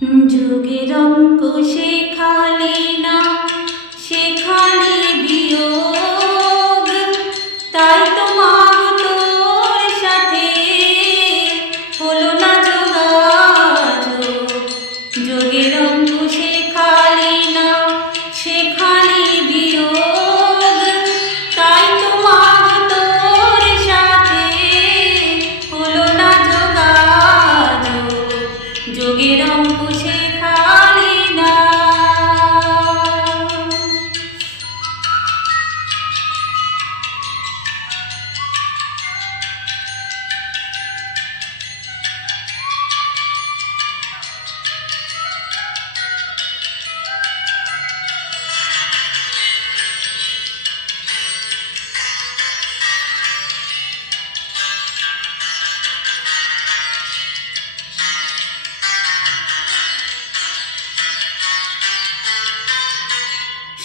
যুগের অঙ্কুশে খালি না সেখানে বিয়োগ, তাই তো মা তোর সাথে হলো না যোগাযোগ। যুগের অঙ্কুশে খালি না সেখানে বিয়োগ, তাই তো মা তোর সাথে হলো না যোগাযোগ। যুগের অঙ্কুশে খালি না।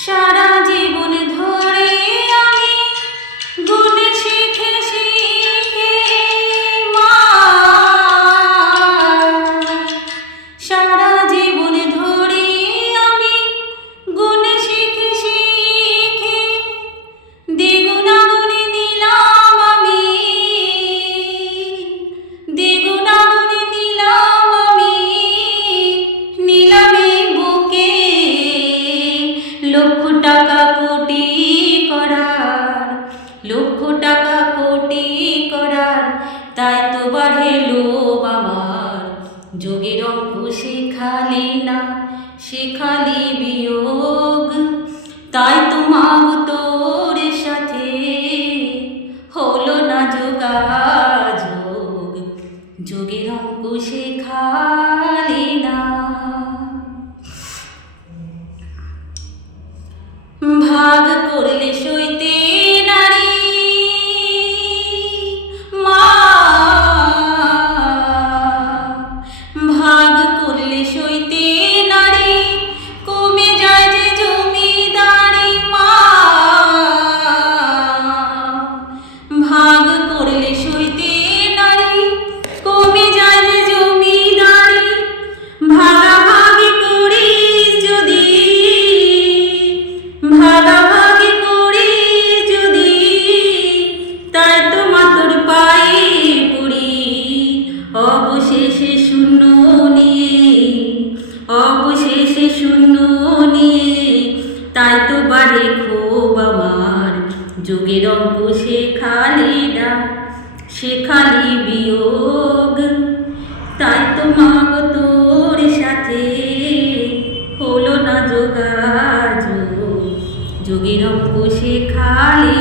সারা জীবন ধরে আমি গুণ শিখে শিখে মা, সারা জীবন ধরে আমি গুণ শিখে শিখে দ্বিগুণাগুণ নিলাম আমি, দ্বিগুণাগুণ নিলাম আমি নিলামে বুকে। লক্ষ টাকা কোটি করার, লক্ষ টাকা কোটি করার, তাই তো বাড়ে লোভ আমার। যোগের অঙ্কুশে খালি না সেখানে বিয়োগ, তাই তো মা তোর সাথে হলো না যোগাযোগ। যোগের অঙ্কুশে খালি না। ভাগ করলে সইতে নারী মা, ভাগ করলে সইতে নারী, কমে যায় যে জমিদারি মা। ভাগ করলে সইতে নারী, কমে যায় যে জমিদারি। ভাগাভাগি করিস যদি, ভাগাভাগি করিস যদি, তাই তো মা তোর পায়ে পড়ি। অবশেষে শূন্য নিয়ে, অবশেষে শূন্য নিয়ে, তাই তো বাড়ে ক্ষোভ আমার। যুগের অঙ্কুশে খালি না সেখানে বিয়োগ, তাই তো মা তোর সাথে হলো না যোগাযোগ। যুগের অঙ্কুশে খালি